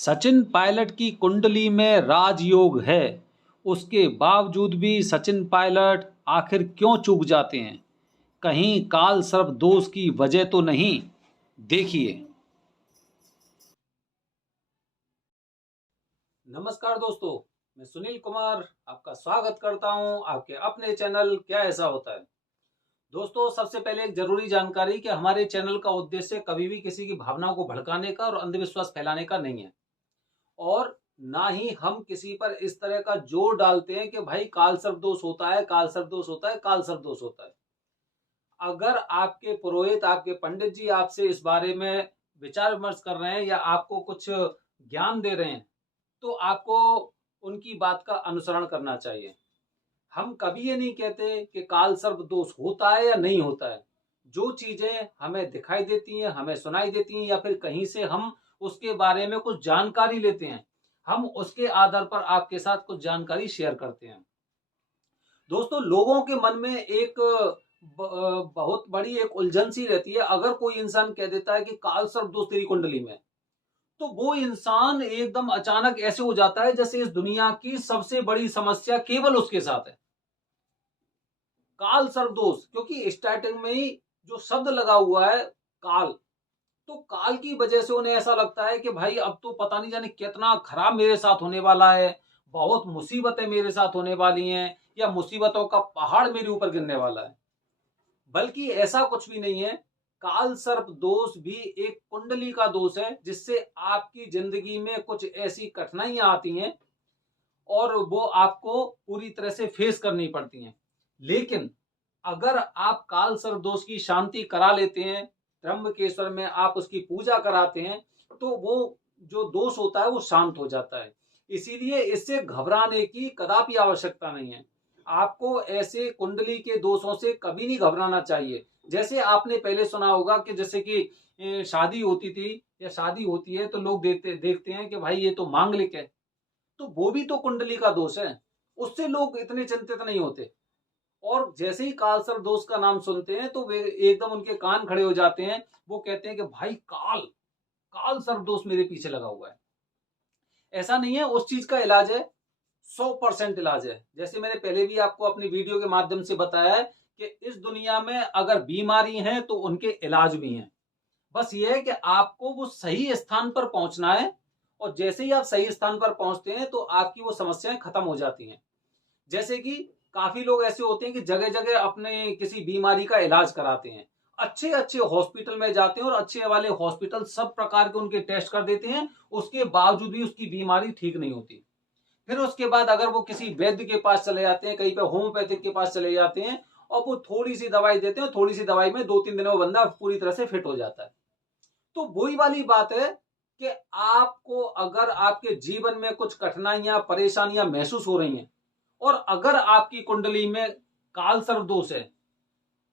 सचिन पायलट की कुंडली में राजयोग है, उसके बावजूद भी सचिन पायलट आखिर क्यों चूक जाते हैं? कहीं काल सर्प दोष की वजह तो नहीं? देखिए। नमस्कार दोस्तों, मैं सुनील कुमार आपका स्वागत करता हूं आपके अपने चैनल क्या ऐसा होता है। दोस्तों, सबसे पहले एक जरूरी जानकारी कि हमारे चैनल का उद्देश्य कभी भी किसी की भावनाओं को भड़काने का और अंधविश्वास फैलाने का नहीं है, और ना ही हम किसी पर इस तरह का जोर डालते हैं कि भाई काल सर्प दोष होता है, काल सर्प दोष होता है, काल सर्प दोष होता है। अगर आपके पुरोहित, आपके पंडित जी आपसे इस बारे में विचार विमर्श कर रहे हैं या आपको कुछ ज्ञान दे रहे हैं, तो आपको उनकी बात का अनुसरण करना चाहिए। हम कभी ये नहीं कहते कि काल सर्प दोष होता है या नहीं होता है। जो चीजें हमें दिखाई देती हैं, हमें सुनाई देती हैं, या फिर कहीं से हम उसके बारे में कुछ जानकारी लेते हैं, हम उसके आधार पर आपके साथ कुछ जानकारी शेयर करते हैं। दोस्तों, लोगों के मन में एक बहुत बड़ी एक उलझन सी रहती है। अगर कोई इंसान कह देता है कि काल सर्प दोष तेरी कुंडली में, तो वो इंसान एकदम अचानक ऐसे हो जाता है जैसे इस दुनिया की सबसे बड़ी समस्या केवल उसके साथ है, काल सर्प दोष। क्योंकि स्टार्टिंग में ही जो शब्द लगा हुआ है काल, तो काल की वजह से उन्हें ऐसा लगता है कि भाई अब तो पता नहीं जाने कितना खराब मेरे साथ होने वाला है, बहुत मुसीबतें मेरे साथ होने वाली हैं, या मुसीबतों का पहाड़ मेरे ऊपर गिरने वाला है। बल्कि ऐसा कुछ भी नहीं है। काल सर्प दोष भी एक कुंडली का दोष है, जिससे आपकी जिंदगी में कुछ ऐसी कठिनाइयां आती हैं और वो आपको पूरी तरह से फेस करनी पड़ती हैं। लेकिन अगर आप काल सर्प दोष की शांति करा लेते हैं, त्र्यंबकेश्वर में आप उसकी पूजा कराते हैं, तो वो जो दोष होता है वो शांत हो जाता है। इसीलिए इससे घबराने की कदापि आवश्यकता नहीं है। आपको ऐसे कुंडली के दोषों से कभी नहीं घबराना चाहिए। जैसे आपने पहले सुना होगा कि जैसे कि शादी होती थी या शादी होती है, तो लोग देखते हैं कि भाई ये तो मांगलिक है, तो वो भी तो कुंडली का दोष है, उससे लोग इतने चिंतित नहीं होते। और जैसे ही काल सर्प दोष का नाम सुनते हैं तो वे एकदम उनके कान खड़े हो जाते हैं। वो कहते हैं कि भाई काल काल सर्प दोष मेरे पीछे लगा हुआ है। ऐसा नहीं है, उस चीज का इलाज है, 100% इलाज है। जैसे मैंने पहले भी आपको अपनी वीडियो के माध्यम से बताया है कि इस दुनिया में अगर बीमारी है तो उनके इलाज भी हैं। बस ये है कि आपको वो सही स्थान पर पहुंचना है, और जैसे ही आप सही स्थान पर पहुंचते हैं तो आपकी वो समस्याएं खत्म हो जाती हैं। जैसे कि काफी लोग ऐसे होते हैं कि जगह जगह अपने किसी बीमारी का इलाज कराते हैं, अच्छे अच्छे हॉस्पिटल में जाते हैं, और अच्छे वाले हॉस्पिटल सब प्रकार के उनके टेस्ट कर देते हैं, उसके बावजूद भी उसकी बीमारी ठीक नहीं होती। फिर उसके बाद अगर वो किसी वैद्य के पास चले जाते हैं, कहीं पे होम्योपैथिक के पास चले जाते हैं, और वो थोड़ी सी दवाई देते हैं, थोड़ी सी दवाई में 2-3 दिनों में बंदा पूरी तरह से फिट हो जाता है। तो वही वाली बात है कि आपको अगर आपके जीवन में कुछ कठिनाइयां, परेशानियां महसूस हो रही हैं, और अगर आपकी कुंडली में काल सर्प दोष है,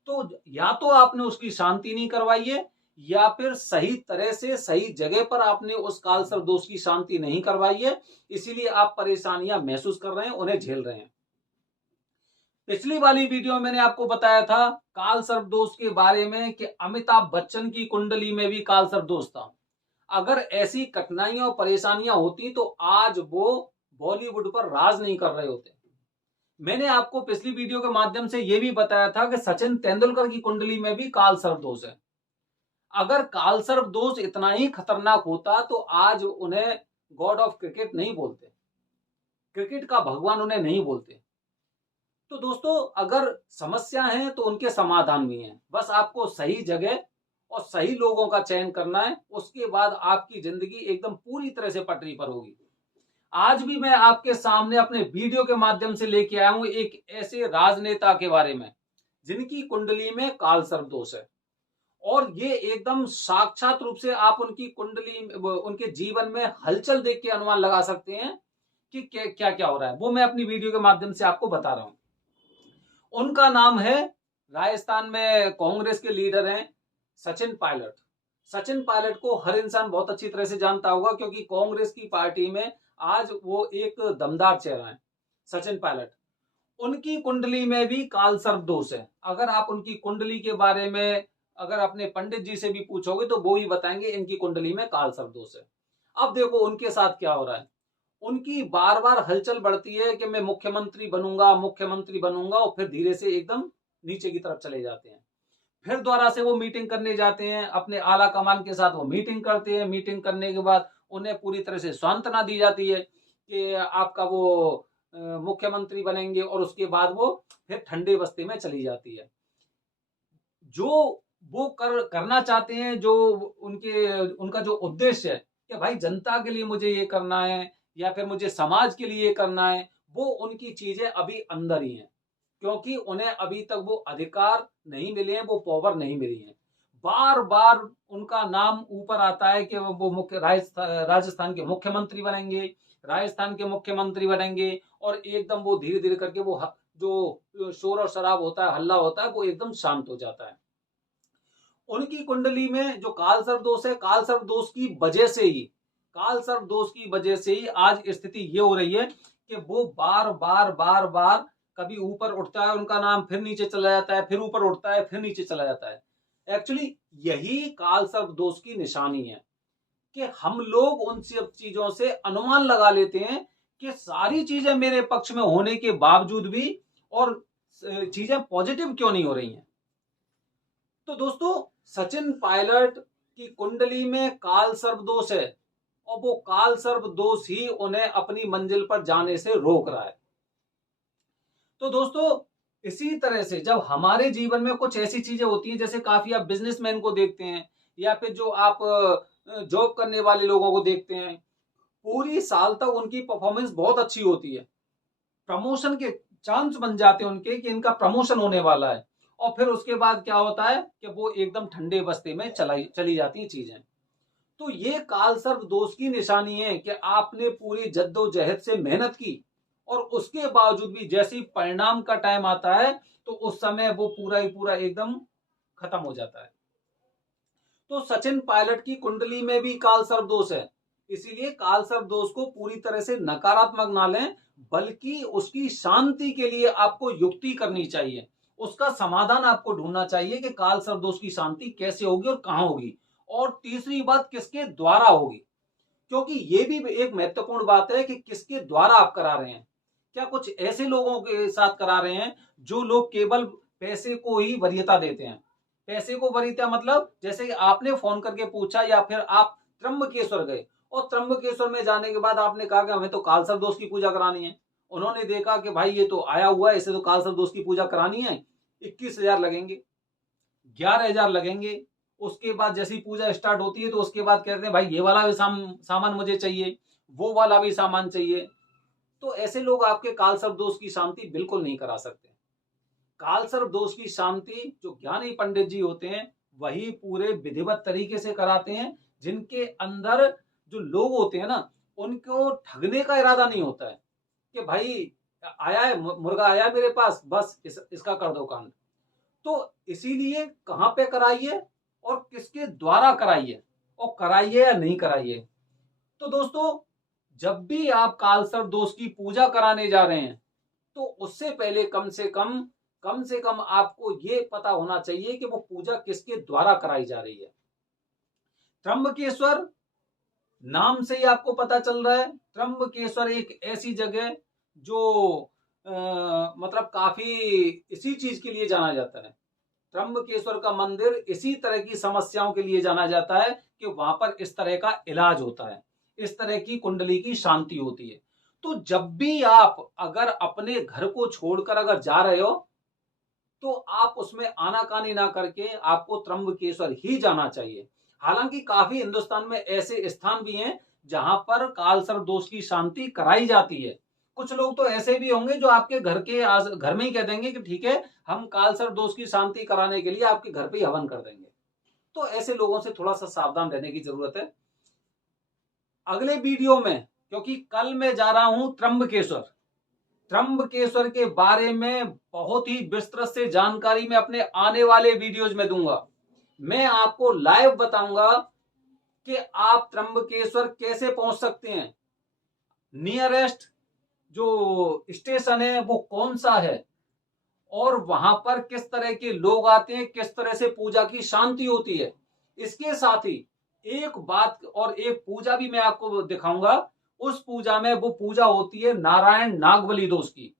तो या तो आपने उसकी शांति नहीं करवाई है, या फिर सही तरह से सही जगह पर आपने उस काल सर्प दोष की शांति नहीं करवाई है, इसीलिए आप परेशानियां महसूस कर रहे हैं, उन्हें झेल रहे हैं। पिछली वाली वीडियो में मैंने आपको बताया था काल सर्प दोष के बारे में कि अमिताभ बच्चन की कुंडली में भी काल सर्प दोष था। अगर ऐसी कठिनाइयां और परेशानियां होती तो आज वो बॉलीवुड पर राज नहीं कर रहे होते। मैंने आपको पिछली वीडियो के माध्यम से यह भी बताया था कि सचिन तेंदुलकर की कुंडली में भी काल सर्प दोष है। अगर काल सर्प दोष इतना ही खतरनाक होता तो आज उन्हें गॉड ऑफ क्रिकेट नहीं बोलते, क्रिकेट का भगवान उन्हें नहीं बोलते। तो दोस्तों, अगर समस्या है तो उनके समाधान भी हैं। बस आपको सही जगह और सही लोगों का चयन करना है, उसके बाद आपकी जिंदगी एकदम पूरी तरह से पटरी पर होगी। आज भी मैं आपके सामने अपने वीडियो के माध्यम से लेके आया हूं एक ऐसे राजनेता के बारे में जिनकी कुंडली में काल सर्प दोष है, और ये एकदम साक्षात रूप से आप उनकी कुंडली, उनके जीवन में हलचल देख के अनुमान लगा सकते हैं कि क्या क्या हो रहा है। वो मैं अपनी वीडियो के माध्यम से आपको बता रहा हूं। उनका नाम है, राजस्थान में कांग्रेस के लीडर हैं सचिन पायलट। सचिन पायलट को हर इंसान बहुत अच्छी तरह से जानता होगा, क्योंकि कांग्रेस की पार्टी में आज वो एक दमदार चेहरा है सचिन पायलट। उनकी कुंडली में भी काल सर्प दोष है। अगर आप उनकी कुंडली के बारे में अगर अपने पंडित जी से भी पूछोगे तो वो ही बताएंगे इनकी कुंडली में काल सर्प दोष है। अब देखो उनके साथ क्या हो रहा है, उनकी बार बार हलचल बढ़ती है कि मैं मुख्यमंत्री बनूंगा, मुख्यमंत्री बनूंगा, और फिर धीरे से एकदम नीचे की तरफ चले जाते हैं। फिर दोबारा से वो मीटिंग करने जाते हैं, अपने आला कमान के साथ वो मीटिंग करते हैं। मीटिंग करने के बाद उन्हें पूरी तरह से सांत्वना दी जाती है कि आपका वो मुख्यमंत्री बनेंगे, और उसके बाद वो फिर ठंडे बस्ते में चली जाती है। जो वो करना चाहते हैं, जो उनका जो उद्देश्य है कि भाई जनता के लिए मुझे ये करना है या फिर मुझे समाज के लिए ये करना है, वो उनकी चीजें अभी अंदर ही हैं, क्योंकि उन्हें अभी तक वो अधिकार नहीं मिले हैं, वो पावर नहीं मिली है। बार बार उनका नाम ऊपर आता है कि वो मुख्य राजस्थान के मुख्यमंत्री बनेंगे, राजस्थान के मुख्यमंत्री बनेंगे, और एकदम वो धीरे धीरे करके वो जो शोर और शराब होता है, हल्ला होता है, वो एकदम शांत हो जाता है। उनकी कुंडली में जो काल सर्प दोष है, काल सर्प दोष की वजह से ही, काल सर्प दोष की वजह से ही आज स्थिति ये हो रही है कि वो बार बार बार बार कभी ऊपर उठता है उनका नाम, फिर नीचे चला जाता है, फिर ऊपर उठता है, फिर नीचे चला जाता है। एक्चुअली यही काल सर्प दोष की निशानी है कि हम लोग उन सब चीजों से अनुमान लगा लेते हैं कि सारी चीजें मेरे पक्ष में होने के बावजूद भी और चीजें पॉजिटिव क्यों नहीं हो रही हैं। तो दोस्तों, सचिन पायलट की कुंडली में काल सर्प दोष है, और वो काल सर्प दोष ही उन्हें अपनी मंजिल पर जाने से रोक रहा है। तो दोस्तों, इसी तरह से जब हमारे जीवन में कुछ ऐसी चीजें होती हैं, जैसे काफी आप बिजनेसमैन को देखते हैं या फिर जो आप जॉब करने वाले लोगों को देखते हैं, पूरी साल तक उनकी परफॉर्मेंस बहुत अच्छी होती है, प्रमोशन के चांस बन जाते हैं उनके कि इनका प्रमोशन होने वाला है, और फिर उसके बाद क्या होता है कि वो एकदम ठंडे बस्ते में चली जाती हैं चीजें। तो ये काल सर्प दोष की निशानी है कि आपने पूरी जद्दोजहद से मेहनत की, और उसके बावजूद भी जैसे ही परिणाम का टाइम आता है तो उस समय वो पूरा ही पूरा एकदम खत्म हो जाता है। तो सचिन पायलट की कुंडली में भी काल सर्प दोष है, इसीलिए काल सर्प दोष को पूरी तरह से नकारात्मक ना लें, बल्कि उसकी शांति के लिए आपको युक्ति करनी चाहिए, उसका समाधान आपको ढूंढना चाहिए कि काल सर्प दोष की शांति कैसे होगी और कहां होगी, और तीसरी बात किसके द्वारा होगी, क्योंकि ये भी एक महत्वपूर्ण बात है कि किसके द्वारा आप करा रहे हैं। क्या कुछ ऐसे लोगों के साथ करा रहे हैं जो लोग केवल पैसे को ही वरीयता देते हैं। पैसे को वरीयता मतलब जैसे कि आपने फोन करके पूछा, या फिर आप त्र्यंबकेश्वर गए और त्र्यंबकेश्वर में जाने के बाद आपने कहा कि हमें तो कालसर्प दोष की पूजा करानी है। उन्होंने देखा कि भाई ये तो आया हुआ है, इसे तो कालसर्प दोष की पूजा करानी है, 21,000 लगेंगे, 11,000 लगेंगे। उसके बाद जैसी पूजा स्टार्ट होती है तो उसके बाद कहते हैं भाई ये वाला भी सामान मुझे चाहिए, वो वाला भी सामान चाहिए। तो ऐसे लोग आपके कालसर्प दोष की शांति बिल्कुल नहीं करा सकते। कालसर्प दोष की शांति जो ज्ञानी पंडित जी होते हैं वही पूरे विधिवत तरीके से कराते हैं, जिनके अंदर जो लोग होते हैं ना, उनको ठगने का इरादा नहीं होता है कि भाई आया है मुर्गा, आया मेरे पास, बस इसका कर दो कांड। तो इसीलिए कहां पे कराइए और किसके द्वारा कराइए, और कराइए या नहीं कराइए। तो दोस्तों, जब भी आप कालसर्प दोष की पूजा कराने जा रहे हैं तो उससे पहले कम से कम आपको ये पता होना चाहिए कि वो पूजा किसके द्वारा कराई जा रही है। त्र्यंबकेश्वर नाम से ही आपको पता चल रहा है, त्र्यंबकेश्वर एक ऐसी जगह जो मतलब काफी इसी चीज के लिए जाना जाता है। त्र्यंबकेश्वर का मंदिर इसी तरह की समस्याओं के लिए जाना जाता है कि वहां पर इस तरह का इलाज होता है, इस तरह की कुंडली की शांति होती है। तो जब भी आप अगर अपने घर को छोड़कर अगर जा रहे हो तो आप उसमें आनाकानी ना करके आपको त्र्यंबकेश्वर ही जाना चाहिए। हालांकि काफी हिंदुस्तान में ऐसे स्थान भी हैं जहां पर कालसर्प दोष की शांति कराई जाती है। कुछ लोग तो ऐसे भी होंगे जो आपके घर में ही कह देंगे कि ठीक है, हम कालसर्प दोष की शांति कराने के लिए आपके घर पे ही हवन कर देंगे। तो ऐसे लोगों से थोड़ा सा सावधान रहने की जरूरत है। अगले वीडियो में, क्योंकि कल मैं जा रहा हूं त्र्यंबकेश्वर, त्र्यंबकेश्वर के बारे में बहुत ही विस्तृत से जानकारी मैं अपने आने वाले वीडियोज में दूंगा। मैं आपको लाइव बताऊंगा कि आप त्र्यंबकेश्वर कैसे पहुंच सकते हैं, नियरेस्ट जो स्टेशन है वो कौन सा है, और वहां पर किस तरह के लोग आते हैं, किस तरह से पूजा की शांति होती है। इसके साथ ही एक बात और एक पूजा भी मैं आपको दिखाऊंगा। उस पूजा में वो पूजा होती है नारायण नागबली दोष की।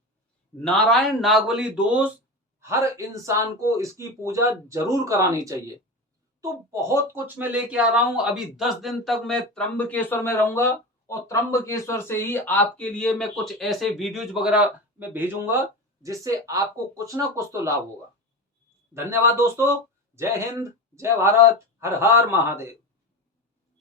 नारायण नागबली दोष हर इंसान को इसकी पूजा जरूर करानी चाहिए। तो बहुत कुछ मैं लेके आ रहा हूं। अभी 10 दिन तक मैं त्र्यंबकेश्वर में रहूंगा और त्र्यंबकेश्वर से ही आपके लिए मैं कुछ ऐसे वीडियोज वगैरह मैं भेजूंगा जिससे आपको कुछ ना कुछ तो लाभ होगा। धन्यवाद दोस्तों। जय हिंद, जय भारत, हर हर महादेव।